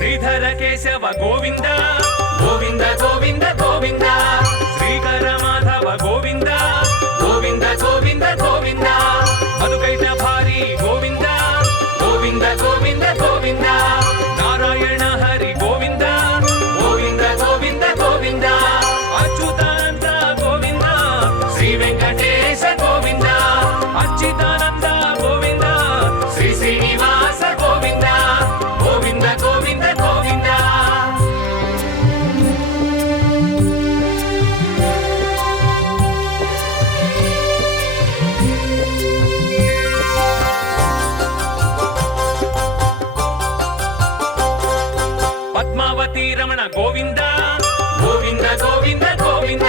శ్రీధర కేశవ గోవింద గోవింద గోవింద గోవింద శ్రీకర మాధవ గోవింద గోవింద గోవింద గోవింద మధుకైట భారీ గోవింద గోవింద గోవింద గోవింద నారాయణ హరి గోవింద గోవింద గోవింద గోవింద అచ్యుతానంద గోవింద శ్రీ వెంకటేశ గోవింద అచ్యుతానంద గోవింద శ్రీ శ్రీనివాస గోవింద గోవింద గోవింద గోవింద పద్మావతి రమణ గోవింద గోవింద గోవింద గోవింద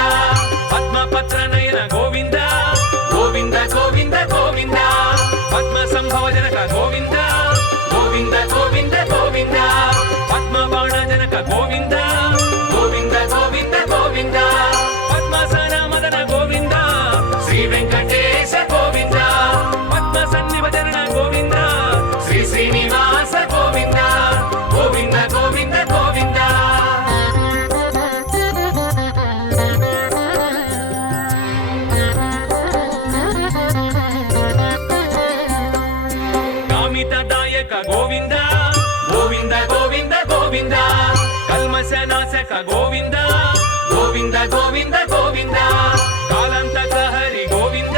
పద్మపత్ర నయన గోవింద గోవింద గోవింద గోవింద పద్మ సంభవ జనక గోవింద గోవింద గోవింద గోవింద పద్మ బాణ జనక గోవింద గోవింద గోవింద గోవింద పద్మసన మదన గోవింద శ్రీ వెంకటేశ గోవింద పద్మ సన్నివచరణ గోవింద శ్రీ శ్రీనివాస గోవింద గోవింద గోవింద గోవింద కామితదాయక గోవింద గోవింద గోవింద గోవింద కల్మశనాశక గోవింద గోవింద గోవింద గోవింద కాలంతక హరి గోవింద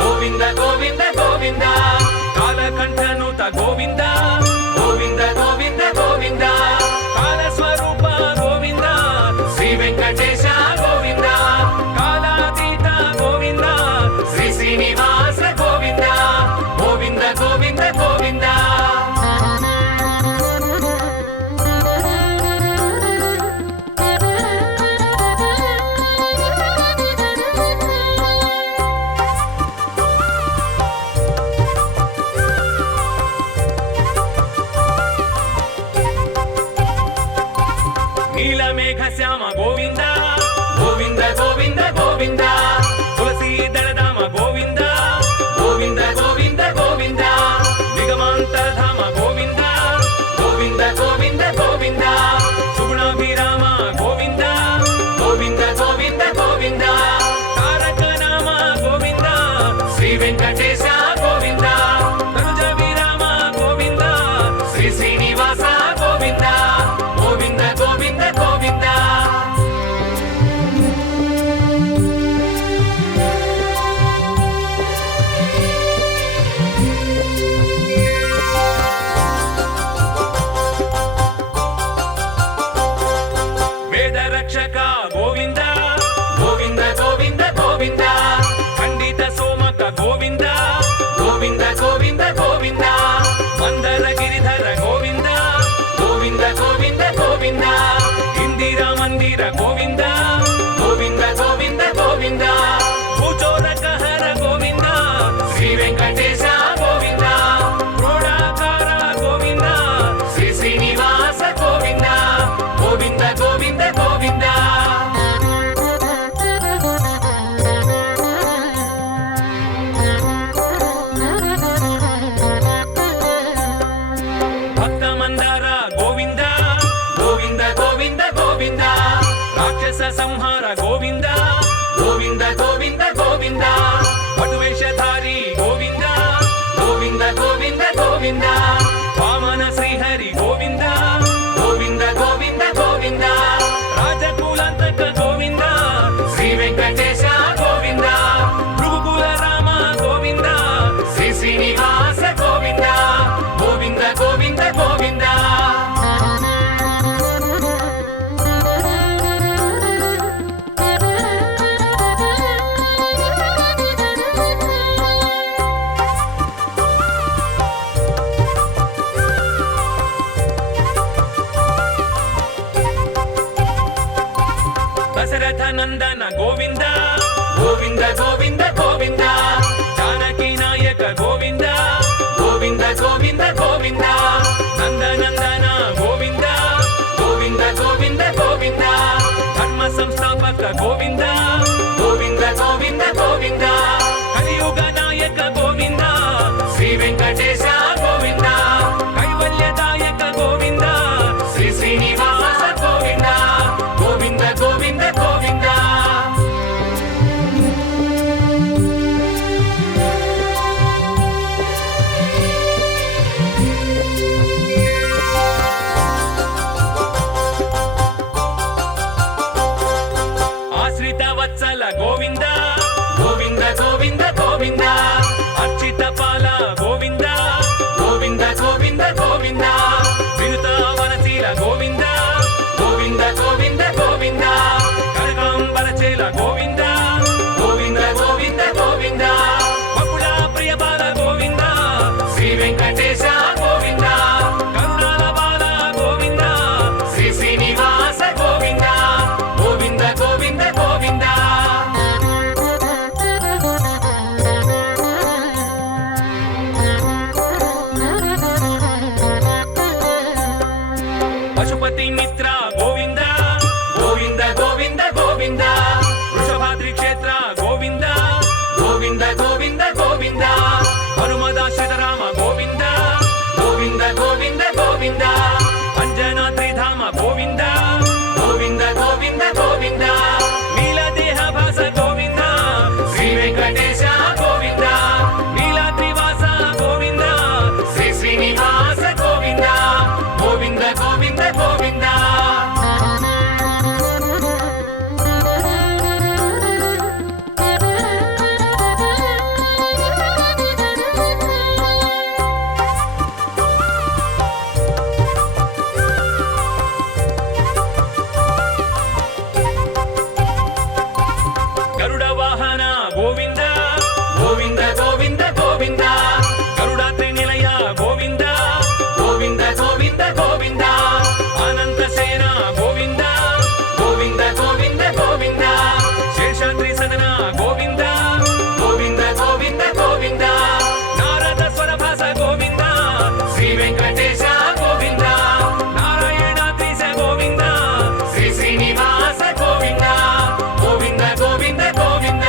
గోవింద గోవింద గోవింద కాలకంఠనుత గోవింద గోవింద గోవింద గోవింద కాలస్వరూప గోవింద శ్రీ వెంకటేశ గోవింద కాలాతీత గోవింద శ్రీ శ్రీనివాస గోవింద గోవింద గోవింద గోవింద నీలమేఘ శ్యామ గోవింద గోవింద గోవింద గోవింద తులసీ దళధామ గోవింద గోవింద గోవింద గోవింద నిగమాంతరధామ గోవింద గోవింద గోవింద గోవింద సుగుణాభిరామ గోవింద గోవింద గోవింద గోవింద తారక నామ గోవింద శ్రీ వెంకటేశ గోవింద తనుజ విరామ గోవింద శ్రీ శ్రీనివాస గోవింద గోవింద గోవింద గోవింద వేద రక్షక గోవింద గోవింద గోవింద గోవింద ఖండిత సోమక గోవింద గోవింద గోవింద గోవింద మందర గిరిధర గోవింద గోవింద గోవింద గోవింద ఇందిరా మందిర గోవింద గోవింద గోవింద గోవింద భూచోరక హర గోవింద శ్రీ వెంకటేశ గోవింద క్రోడాకార గోవింద శ్రీ శ్రీనివాస గోవింద గోవింద గోవింద గోవింద భక్త మందార గోవింద గోవింద గోవింద గోవింద రాక్షస సంహార గోవింద గోవింద గోవింద గోవింద పటువేషధారి గోవింద గోవింద గోవింద గోవింద వామన శ్రీహరి గోవింద గోవింద గోవింద గోవింద రాజకులంతక గోవింద శ్రీ వెంకటేశ గోవింద భృగుకుల రామ గోవింద శ్రీ శ్రీనివాస గోవింద గోవింద గోవింద గోవింద దశరథ నందన గోవింద గోవింద గోవింద గోవింద జానకి నాయక గోవింద గోవింద గోవింద గోవింద నందనందన గోవింద గోవింద గోవింద గోవింద ధర్మ సంస్థాపక గోవింద గోవింద గోవింద గోవింద కలియుగ నాయక గోవింద శ్రీ వెంకటేశ గోవింద కైవల్యదాయక గోవింద పశుపతి మిత్ర గోవింద గోవింద గోవింద గోవింద వృషభాద్రి క్షేత్ర గోవింద గోవింద గోవింద గోవింద హనుమదాశ్రితరామ గోవింద గోవింద గోవింద గోవింద అంజనాద్రి ధామ గోవింద గోవింద గోవింద గోవింద నీలదేహ భాస గోవింద శ్రీ వెంకటేశ గోవింద నీలాద్రివాస గోవింద శ్రీ శ్రీనివాస గోవింద గోవింద గోవింద గోవింద గరుడ వాహన గోవింద గోవింద గోవింద గోవింద గరుడాద్రి నిలయ గోవింద గోవింద గోవింద గోవింద అనంత సేన గోవింద గోవింద గోవింద గోవింద శేషాద్రి సదన గోవింద గోవింద గోవింద గోవింద నారద స్వరభాస గోవింద శ్రీ వెంకటేశ గోవింద నారాయణాద్రీశ గోవింద శ్రీ శ్రీనివాస గోవింద గోవింద గోవింద గోవింద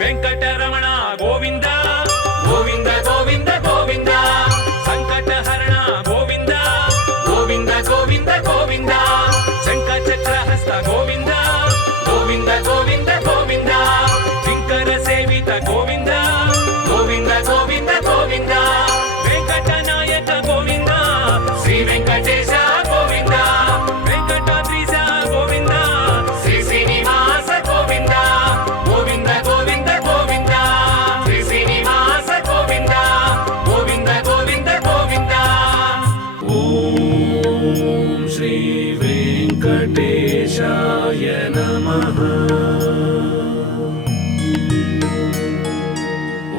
వెంకటరమణ గోవింద గోవింద గోవింద గోవింద సంకటహరణ గోవింద గోవింద గోవింద గోవింద శంఖ చక్రహస్త గోవింద గోవింద గోవింద గోవింద కింకర సేవిత గోవింద గోవింద గోవింద గోవింద వెంకటనాయక గోవింద శ్రీ వెంకటేశ గోవింద వెంకటాద్రీశ గోవింద శ్రీ శ్రీనివాస గోవింద గోవింద గోవింద గోవింద శ్రీ శ్రీనివాస గోవింద గోవింద గోవింద గోవింద ఓం శ్రీ వెంకటేశాయ నమః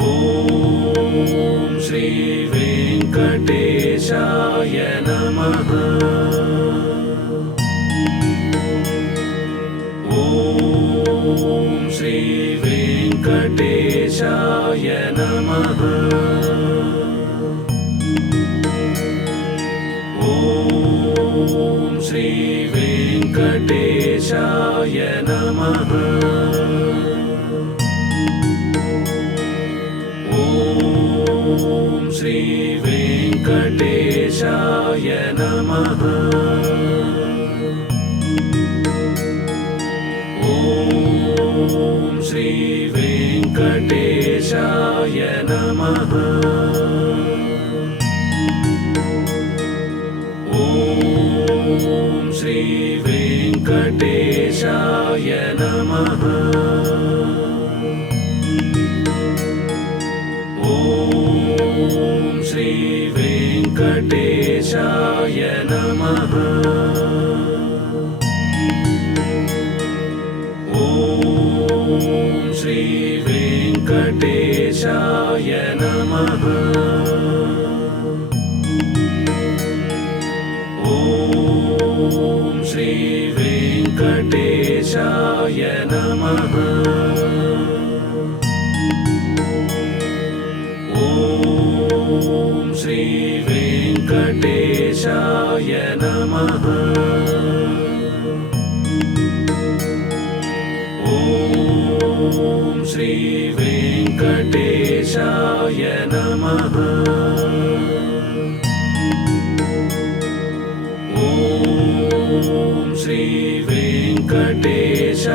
ఓం శ్రీ వెంకటేశాయ నమః ఓం శ్రీ వెంకటేశాయ నమః ఓం శ్రీ వెంకటేశాయ నమః ఓం శ్రీ వెంకటేశాయ నమః ఓం శ్రీ వెంకటేశాయ నమః ఓం శ్రీ వెంకటేశాయ నమః ఓం శ్రీ వెంకటేశాయ నమః ఓం శ్రీ వెంకటేశాయ నమః ఓం శ్రీ వెంకటేశాయ నమః ఓం శ్రీ వెంకటేశాయ నమః ఓం శ్రీ వెంకటేశాయ నమః ఓం శ్రీ వెంకటేశాయ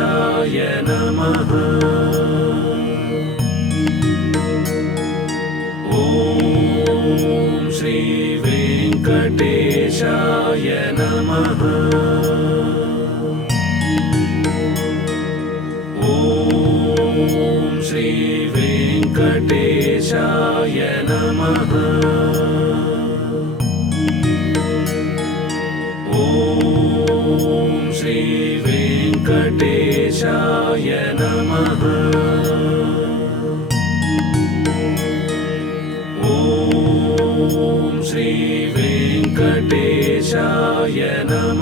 నమః ఓం శ్రీ వెంకటేశాయ నమః ఓం శ్రీ వెంకటేశాయ నమః ఓం శ్రీ వెంకటేశాయ నమః ఓం శ్రీ వెంకటేశాయ నమః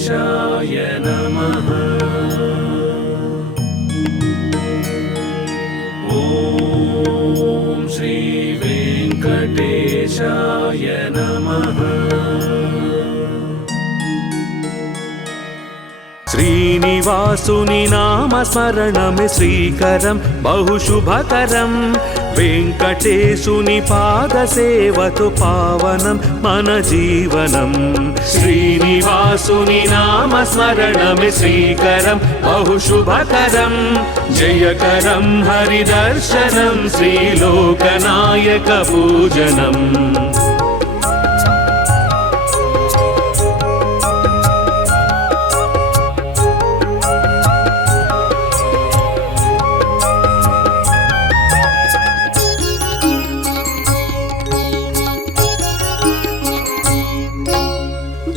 वेङ्कटेशाय नमः। ॐ श्री वेङ्कटेशाय नमः। श्रीनिवासुनि नाम स्मरणमे श्रीकरं बहुशुभकरं वेङ्कटेशुनि पादसेवतु पावनं मन जीवनं। श्रीनिवासुनि नाम स्मरणमे श्रीकरं बहुशुभकरं जयकरं हरिदर्शनं श्रीलोकनायक पूजनम्।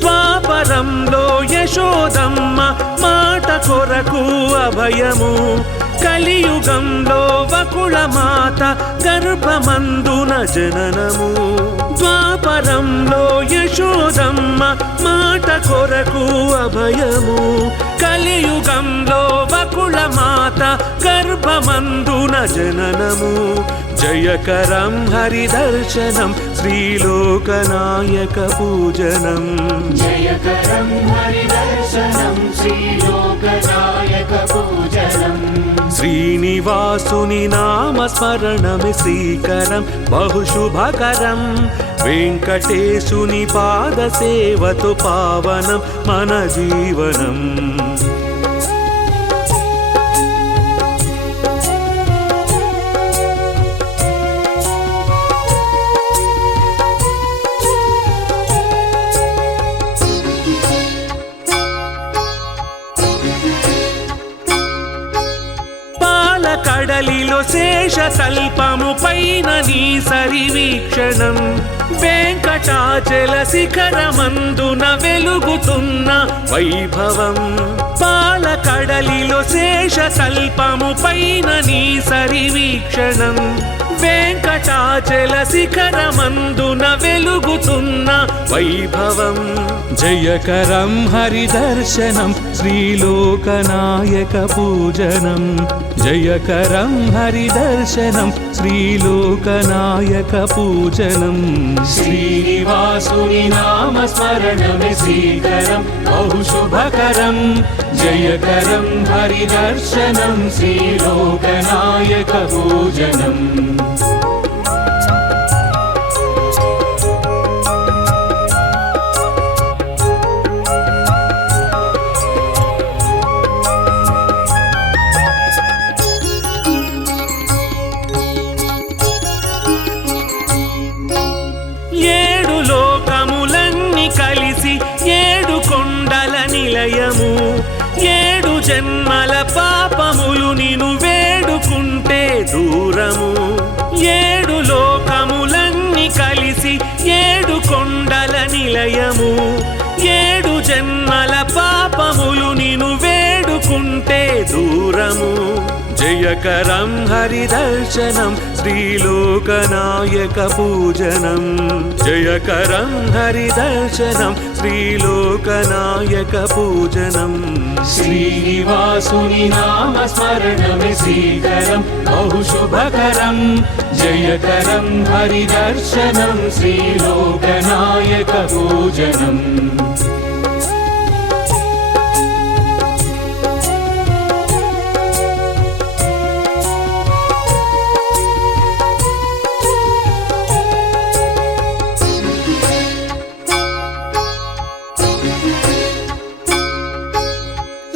ద్వాపరంలో యశోదమ్మ మాట కొరకు అభయము కలియుగంలో వకుళ మాత గర్భమందున జననము। ద్వాపరంలో యశోదమ్మ మాట కొరకు అభయము కలియుగంలో వకుళ మాత గర్భమందున జననము। జయకరం హరిదర్శనం శ్రీలోకనాయక పూజనం। జయకరం హరిదర్శనం శ్రీలోకనాయక పూజనం। శ్రీనివాసుని నామ స్మరణమే శ్రీకరం బహుశుభకరం వెంకటేశుని పాద సేవతో పావనం మన జీవనం। కడలిలో శేషతల్పము పైన నీ సరివీక్షణం వెంకటాచల శిఖరమందున వెలుగుతున్న వైభవం। పాల కడలిలో శేషతల్పము పైన నీ సరివీక్షణం వెంకటాచల శిఖరమందున వెలుగుతున్న వైభవం। జయకరం హరిదర్శనం శ్రీలోకనాయక పూజనం। జయకరం హరిదర్శనం శ్రీలోకనాయక పూజనం। శ్రీనివాసుని నామ స్మరణమే శ్రీకరం బహుశుభకరం జయకరం హరిదర్శనం శ్రీలోకనాయక పూజనం। ఏడు లోకములన్నీ కలిసి ఏడు కొండల నిలయము ఏడు జన్మల పాపములు నిను వేడుకుంటే దూరము। ఏడు లోకములన్నీ కలిసి ఏడు కొండల నిలయము ఏడు జన్మల పాపములు నిను వేడుకుంటే దూరము। జయకరం హరిదర్శనం శ్రీలోకనాయక పూజనం। జయకరం హరిదర్శనం శ్రీలోకనాయక పూజనం। శ్రీనివాసుని నామ స్మరణమే శ్రీకరం బహుశుభకరం జయకరం హరిదర్శనం శ్రీలోకనాయక పూజనం।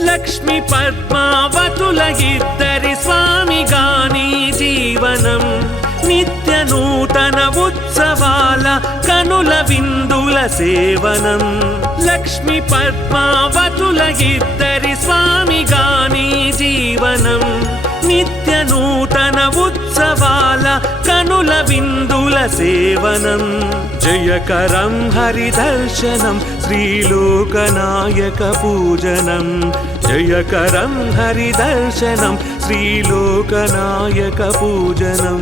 లక్ష్మి పద్మావతుల ఇద్దరి స్వామిగాని జీవనం నిత్య నూతన ఉత్సవాల కనుల విందుల సేవనం। లక్ష్మి పద్మావతుల ఇద్దరి స్వామిగాని జీవనం నిత్య నూతన ఉత్సవాల కనుల విందుల సేవనం। జయకరం హరిదర్శనం శ్రీలోకనాయక పూజనం। జయకరం హరిదర్శనం శ్రీలోకనాయక పూజనం।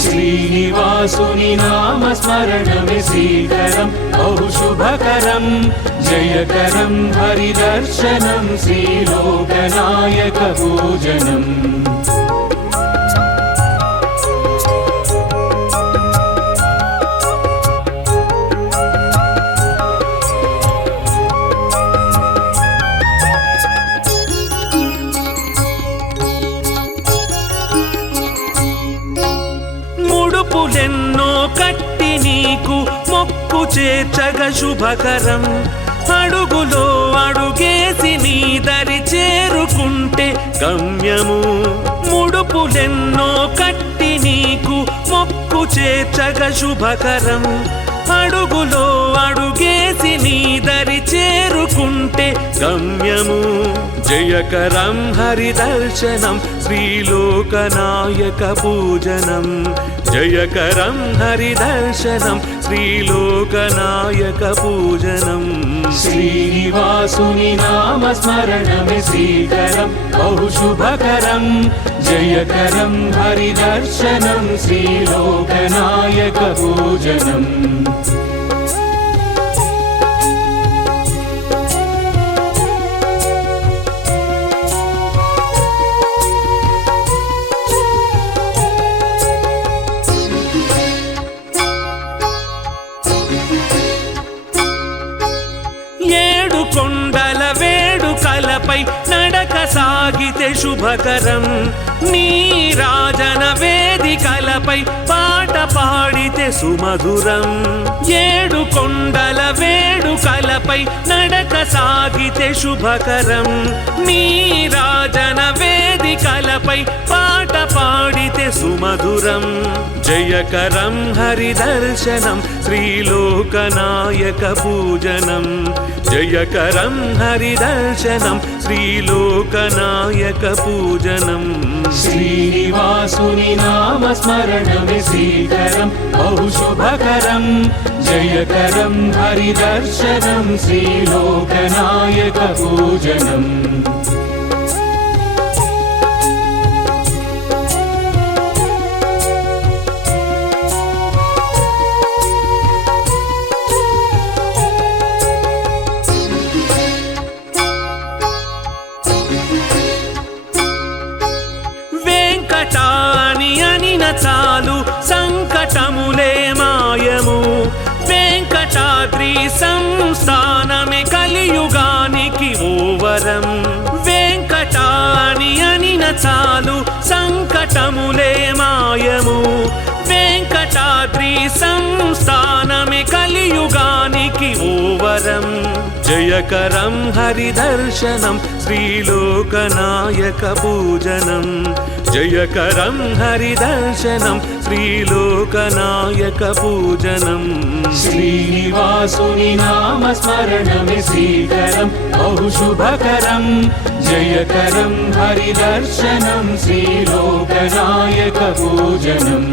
శ్రీనివాస श्रीनिवासुनि नामस्मरणमे श्रीकरं बहुशुभकरं जयकरं हरिदर्शनं श्रीलोकनायकपूजनम् ముడుపులెన్నో కట్టి నీకు మొక్కు చేర్చగ శుభకరం అడుగులో అడుగేసి నీ దరి చేరుకుంటే గమ్యము ముడుపులెన్నో కట్టి నీకు మొక్కు చేర్చగ శుభకరం అడుగులో అడుగేసి నీ దరి చేరుకుంటే గమ్యము జయకరం హరిదర్శనం శ్రీలోకనాయక పూజనం జయకరం హరిదర్శనం శ్రీలోకనాయక పూజనం श्रीनिवासुनि नामस्मरणमे श्रीकरं बहुशुभकरं जयकरं हरिदर्शनं श्रीलोकनायकपूजनम् కొండల వేడుకలపై నడక సాగితే శుభకరం నీ రాజన వేదికలపై పాట పాడితే సుమధురం ఏడు కొండల వేడుకలపై నడక సాగితే శుభకరం నీ రాజన వేదికలపై పాట పాడితే సుమధురం జయకరం హరిదర్శనం శ్రీలోకనాయక పూజనం జయకరం హరిదర్శనం శ్రీలోకనాయక పూజనం श्रीनिवासुनि नामस्मरणमे श्रीकरं बहुशुभकरं जयकरं हरिदर्शनं श्रीलोकनायकपूजनम् చాలు సంకటములే మాయము వెంకటాద్రి సంస్థానమే కలియుగానికి ఓవరం వెంకటాని అనిన చాలు సంకటములే మాయము వెంకటాద్రి సంస్థానమే కలియుగానికి ఓవరం జయకరం హరిదర్శనం శ్రీలోకనాయక పూజనం జయకరం హరిదర్శనం శ్రీలోకనాయక పూజనం श्रीनिवासुनि नामस्मरणमे श्रीकरं बहुशुभकरं जयकरं हरिदर्शनं श्रीलोकनायकपूजनम्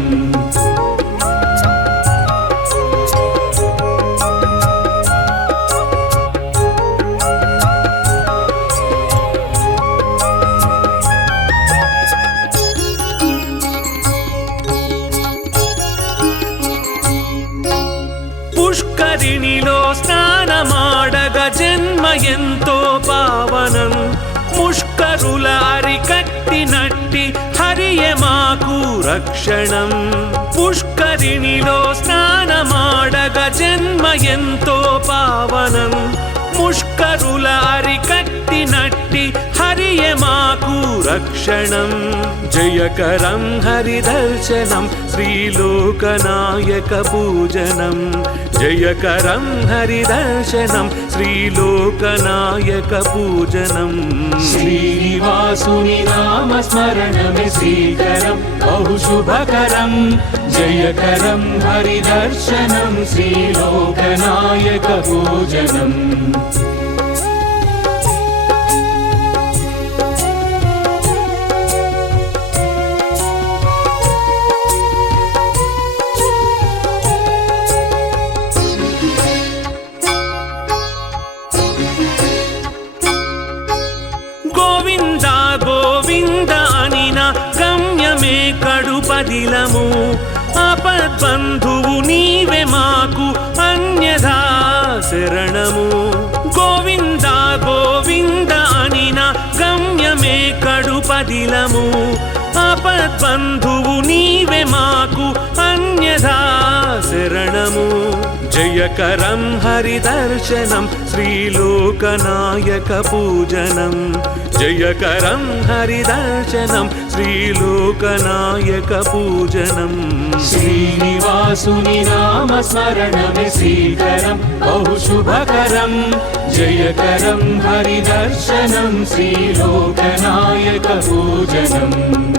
పుష్కరిణిలో స్నానమాడగ జన్మ ఎంతో పావనం ముష్కరుల అరికట్టినట్టి హరియే మాకు రక్షణం పుష్కరిణిలో స్నానమాడగ జన్మ ఎంతో పావనం ముష్కరుల అరికట్టినట్టి హరియే మాకు రక్షణం జయకరం హరిదర్శనం శ్రీలోకనాయక పూజనం జయకరం హరిదర్శనం శ్రీలోకనాయక పూజనం श्रीनिवासुनि नामस्मरणमे श्रीकरं बहुशुभकरं जयकरं हरिदर्शनं श्रीलोकनायकपूजनम् గోవింద అనిన గమ్యమే కడుపదిలము ఆపద్బంధువు నీవే మాకు అన్యథా శరణము. గోవింద గోవింద అనిన గమ్యమే కడుపదిలము. ఆపద్బంధువు నీవే మాకు అన్యథా శరణము. జయకరం హరిదర్శనం శ్రీలోకనాయక పూజనం. జయకరం హరిదర్శనం శ్రీలోకనాయక పూజనం. శ్రీనివాసుని నామ స్మరణమే శ్రీకరం బహు శుభకరం. జయకరం హరిదర్శనం శ్రీలోకనాయక పూజనం.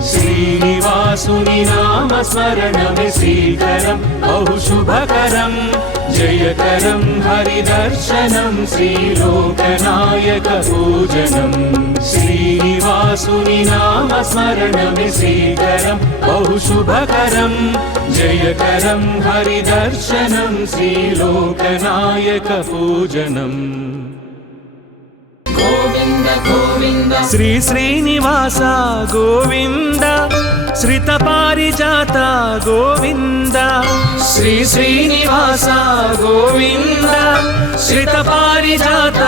శ్రీనివాసుని నామ స్మరణమే శ్రీకరం బహు శుభకరం. జయకరం హరిదర్శనం శ్రీలోకనాయక పూజనం. శ్రీనివాసుని నామ స్మరణమే శ్రీకరం బహు శుభకరం. జయకరం హరిదర్శనం శ్రీలోకనాయక పూజనం. గోవింద గోవింద శ్రీ శ్రీనివాస గోవింద శ్రిత పారిజాత గోవింద. శ్రీ శ్రీనివాస గోవింద శ్రిత పారిజాత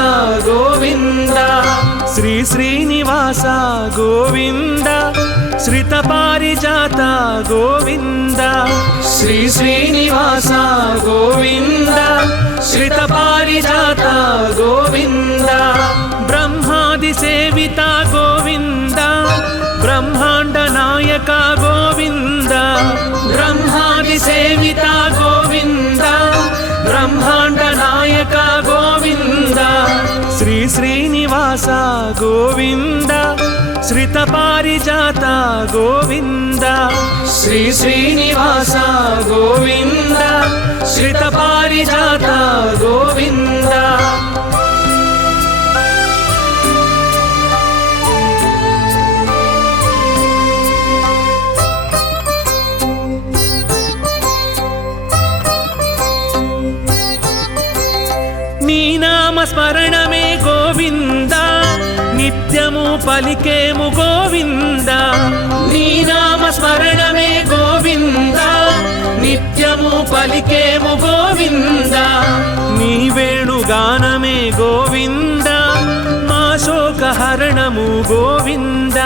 గోవింద. శ్రీ శ్రీనివాస గోవింద శ్రిత పారిజాత గోవింద. శ్రీ శ్రీనివాస గోవింద శ్రిత పారిజాత గోవింద. బ్రహ్మాది సేవిత గోవింద బ్రహ్మాండ నాయక గోవింద. బ్రహ్మాది సేవిత గోవింద బ్రహ్మాండ నాయక గోవింద. శ్రీ శ్రీనివాస గోవింద శ్రిత పారిజాత గోవింద. శ్రీ శ్రీనివాస గోవింద శ్రిత పారిజాత గోవింద. నీ నామ స్మరణమే గోవింద నిత్యము పలికేము గోవింద. నీ నామ స్మరణమే గోవింద నిత్యము పలికేము గోవింద. నీ వేణుగానమే గోవింద మా శోకహరణము గోవింద.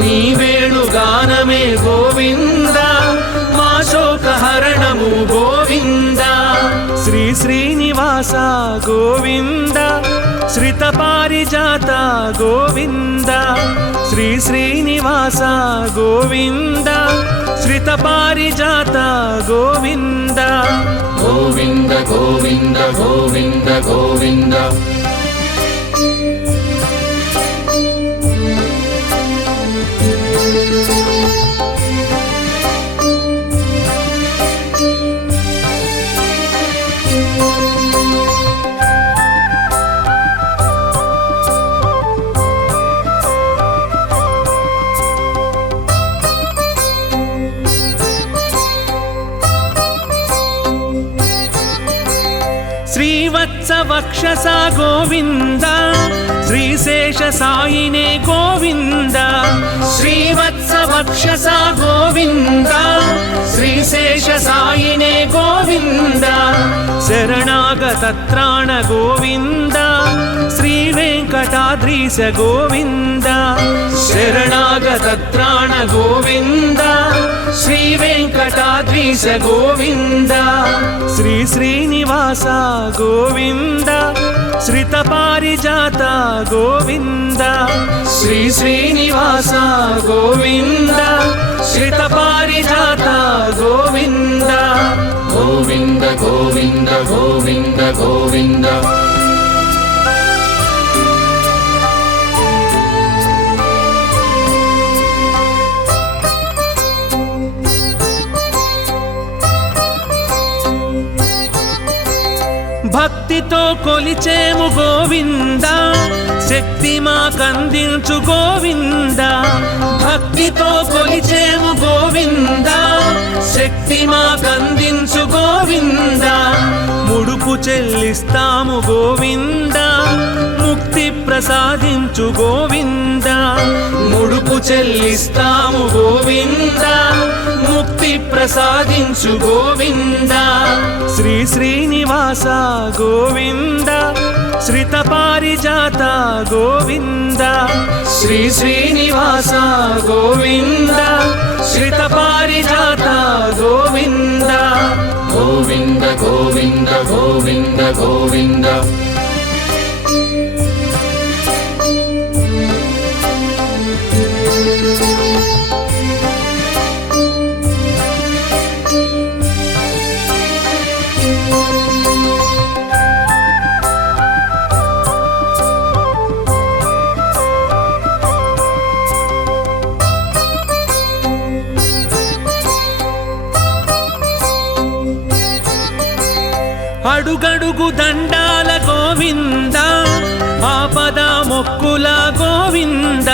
నీ వేణుగానమే గోవింద మా శోకహరణము గోవింద. శ్రీ శ్రీనివాస గోవింద శ్రిత పారిజాత గోవింద. శ్రీ శ్రీనివాస గోవింద శ్రిత పారిజాత గోవింద. గోవింద గోవింద గోవింద గోవింద. శ్రీవత్స వక్షస గోవింద శ్రీశేష సాయినే గోవింద. శ్రీవత్స వక్షస గోవింద శ్రీశేష సాయినే గోవింద. శరణాగత త్రాణ గోవింద శ్రీ వెంకటాద్రీశ గోవింద. శరణాగత త్రాణ గోవింద శ్రీ వెంకటాద్రీశ గోవింద. శ్రీ శ్రీనివాస గోవింద శ్రిత పారిజాత గోవింద. శ్రీ శ్రీనివాస గోవింద శ్రిత పారిజాత గోవింద. గోవింద గోవింద గోవింద గోవింద. భక్తితో కొలిచేము గోవింద శక్తి మాకందించు గోవింద. భక్తితో కొలిచేము గోవింద శక్తి మాకందించు గోవింద. ముడుపు చెల్లిస్తాము గోవింద ముక్తి ప్రసాదించు గోవింద ముడుపు చెల్లిస్తాము గోవింద ముక్తి ప్రసాదించు గోవింద శ్రీ శ్రీనివాస గోవింద శ్రిత పారిజాత గోవింద శ్రీ శ్రీనివాస గోవింద శ్రిత పారిజాత గోవింద గోవింద గోవింద గోవింద గోవింద అడుగడుగు దండాల గోవింద ఆపద మొక్కుల గోవింద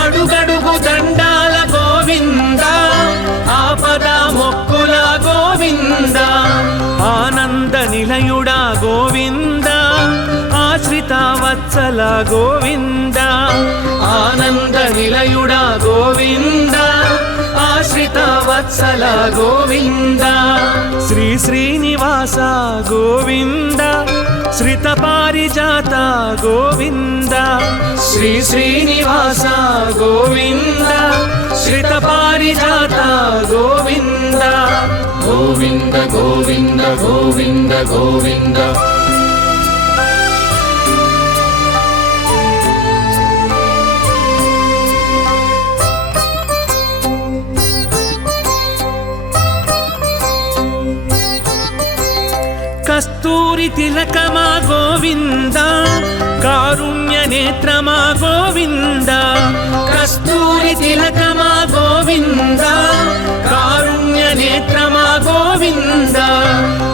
అడుగడుగు దండాల గోవింద ఆపద మొక్కుల గోవింద ఆనంద నిలయుడా గోవింద ఆశ్రిత వత్సల గోవింద ఆనంద నిలయుడా గోవింద ఆశ్రిత వత్సల గోవింద శ్రీ శ్రీనివాస గోవింద శ్రిత పారిజాత గోవింద శ్రీ శ్రీనివాస గోవింద శ్రిత పారిజాత గోవింద గోవింద గోవింద గోవింద గోవింద కస్తూరి తిలకమా గోవింద కారుణ్య నేత్రమా గోవింద కస్తూరి తిలకమా గోవింద కారుణ్య నేత్రమా గోవింద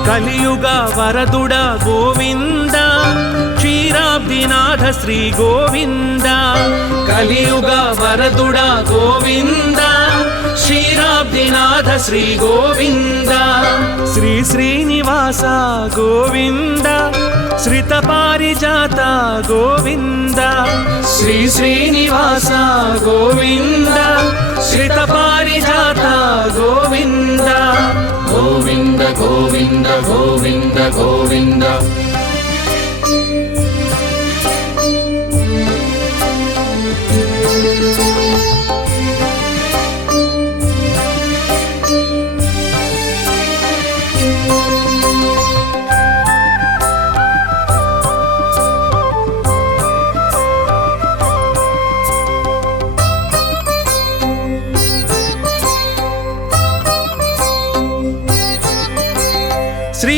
కలియుగ వరదుడ గోవింద క్షీరాబ్దినాథ శ్రీ గోవింద కలియుగ వరదుడ గోవింద క్షీరాబ్దినాథ శ్రీ గోవింద శ్రీ శ్రీనివాస గోవింద శ్రిత పారిజాత గోవింద శ్రీ శ్రీనివాస గోవింద శ్రిత పారిజాత గోవింద గోవింద గోవింద గోవింద గోవింద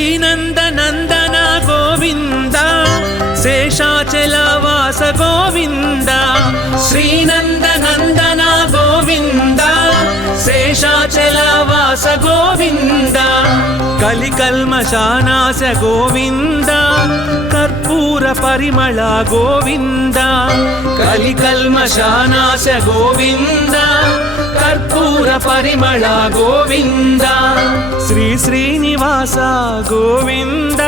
శ్రీనందనందన గోవింద శేషాచలవాస గోవింద శ్రీనందనందన గోవింద శేషాచలవాస గోవింద కలికల్మషానాశ గోవింద కర్పూర పరిమళ గోవింద కలికల్మషానాశ గోవింద కర్పూర పరిమళ గోవింద శ్రీ శ్రీనివాస గోవింద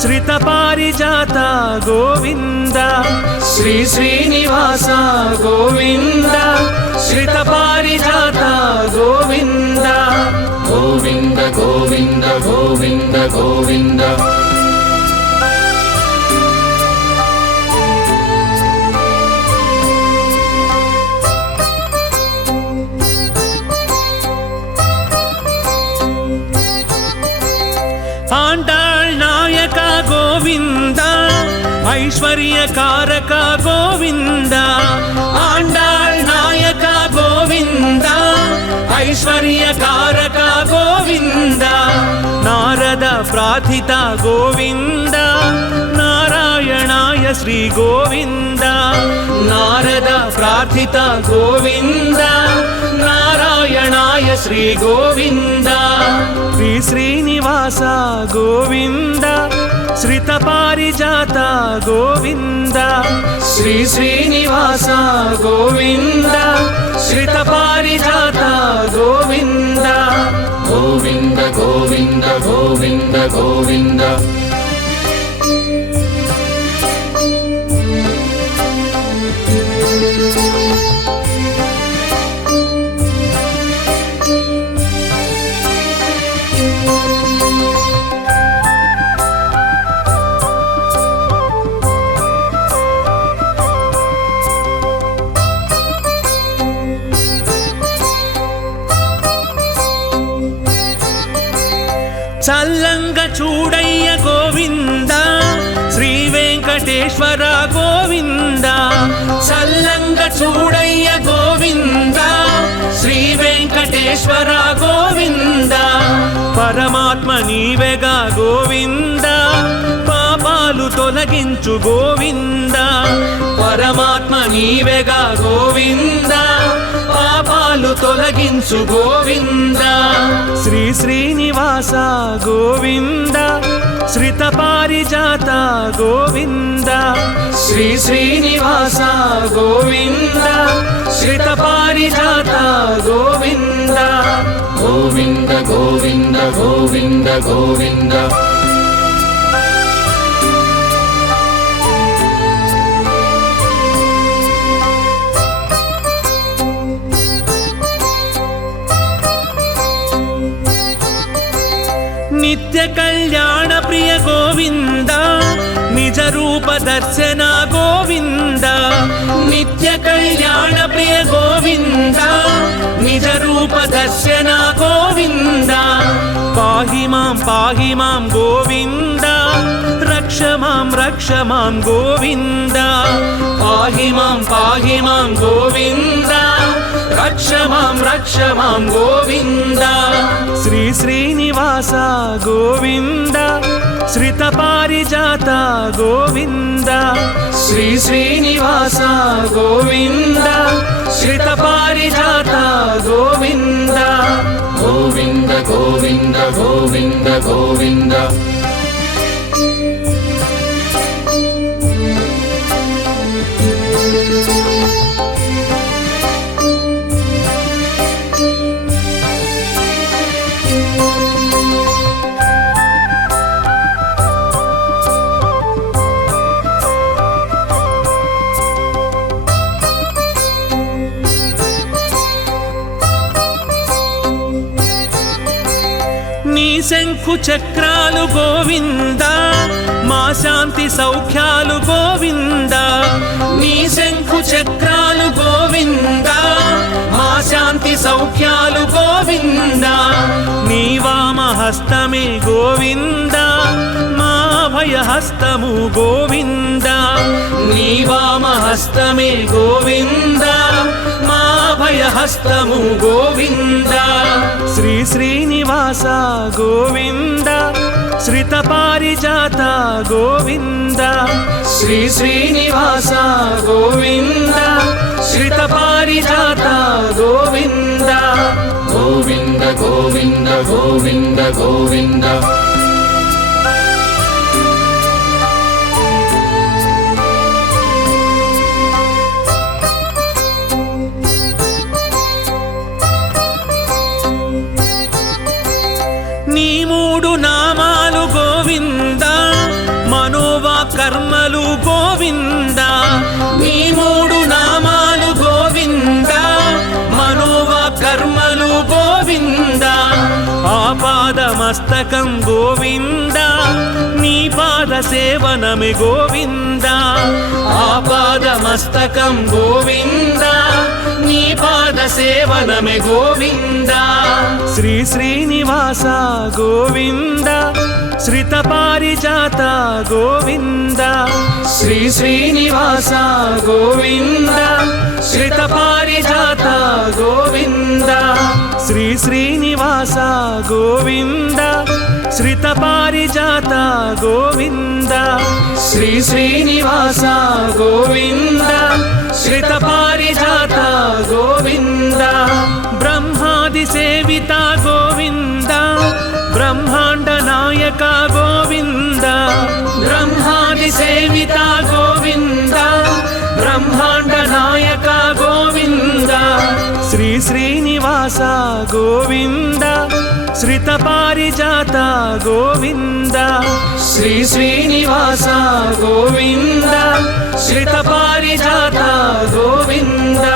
శ్రిత పారిజాత గోవింద శ్రీ శ్రీనివాస గోవింద శ్రిత పారిజాత గోవింద గోవింద గోవింద గోవింద గోవింద ఆండాళ్ నాయక గోవింద ఐశ్వర్య కారక గోవింద ఆండాళ్ నాయక గోవింద ఐశ్వర్య కారక గోవింద నారద ప్రార్థిత గోవింద నారాయణాయ శ్రీ గోవింద నారద ప్రార్థిత గోవింద నారాయణాయ శ్రీ గోవింద శ్రీ శ్రీనివాస గోవింద శ్రిత పారిజాత గోవింద శ్రీ శ్రీనివాస గోవింద శ్రిత పారిజాత గోవింద గోవింద గోవింద గోవింద గోవింద చల్లంగా చూడయ్య గోవింద శ్రీ వెంకటేశ్వర గోవింద చల్లంగా చూడయ్య గోవింద శ్రీ వెంకటేశ్వర గోవింద పరమాత్మ నీవేగా గోవింద పాపాలు తొలగించు గోవింద పరమాత్మ నీవేగా గోవింద పాపాలు తొలగించు గోవింద శ్రీ శ్రీనివాస గోవింద శ్రిత పారిజాత గోవింద శ్రీ శ్రీనివాస గోవింద శ్రిత పారిజాత గోవింద గోవింద గోవింద గోవింద గోవింద నిత్య కళ్యాణ ప్రియ గోవింద నిజ రూప దర్శన గోవింద నిత్య కళ్యాణ ప్రియ గోవింద నిజ రూప దర్శన గోవింద పాహి మాం గోవింద రక్ష మాం గోవింద పాహి మాం గోవింద రక్ష మాం గోవింద శ్రీ శ్రీనివాస గోవింద శ్రిత పారిజాత గోవింద శ్రీ శ్రీనివాస గోవింద శ్రిత పారిజాత గోవింద గోవింద గోవింద గోవింద గోవింద నీ శంఖు చక్రాలు గోవింద మా శాంతి సౌఖ్యాలు గోవింద నీ శంఖు చక్రాలు గోవింద మా శాంతి సౌఖ్యాలు గోవింద నీ వామ హస్తమే గోవింద మా భయ హస్తము గోవింద నీ వామ హస్తమే గోవింద మా భయ హస్తము గోవింద శ్రీ శ్రీనివాస గోవింద శ్రిత పారిజాత గోవింద శ్రీ శ్రీనివాస గోవింద శ్రిత పారిజాత గోవింద గోవింద గోవింద గోవింద గోవింద నీ మూడు నామాలు గోవింద మనోవా కర్మలు గోవింద నీ మూడు నామాలు గోవింద మనోవా కర్మలు గోవింద ఆపాద మస్తకం గోవింద నీ పాద సేవనమే గోవింద ఆపాద మస్తకం గోవింద నీ పాద సేవనమే గోవింద శ్రీ శ్రీనివాస గోవింద శ్రిత పారిజాత గోవింద శ్రీ శ్రీనివాస గోవింద శ్రిత పారిజాత గోవింద శ్రీ శ్రీనివాస గోవింద శ్రిత పారిజాత గోవింద శ్రీ శ్రీనివాస గోవింద శ్రిత పారిజాత గోవింద బ్రహ్మాది సేవిత గోవింద బ్రహ్మాండ నాయక గోవింద బ్రహ్మాది సేవిత గోవింద బ్రహ్మాండ నాయక గోవింద శ్రీ శ్రీనివాస గోవింద శ్రిత పారిజాత గోవింద శ్రీ శ్రీనివాస గోవింద శ్రిత పారిజాత గోవింద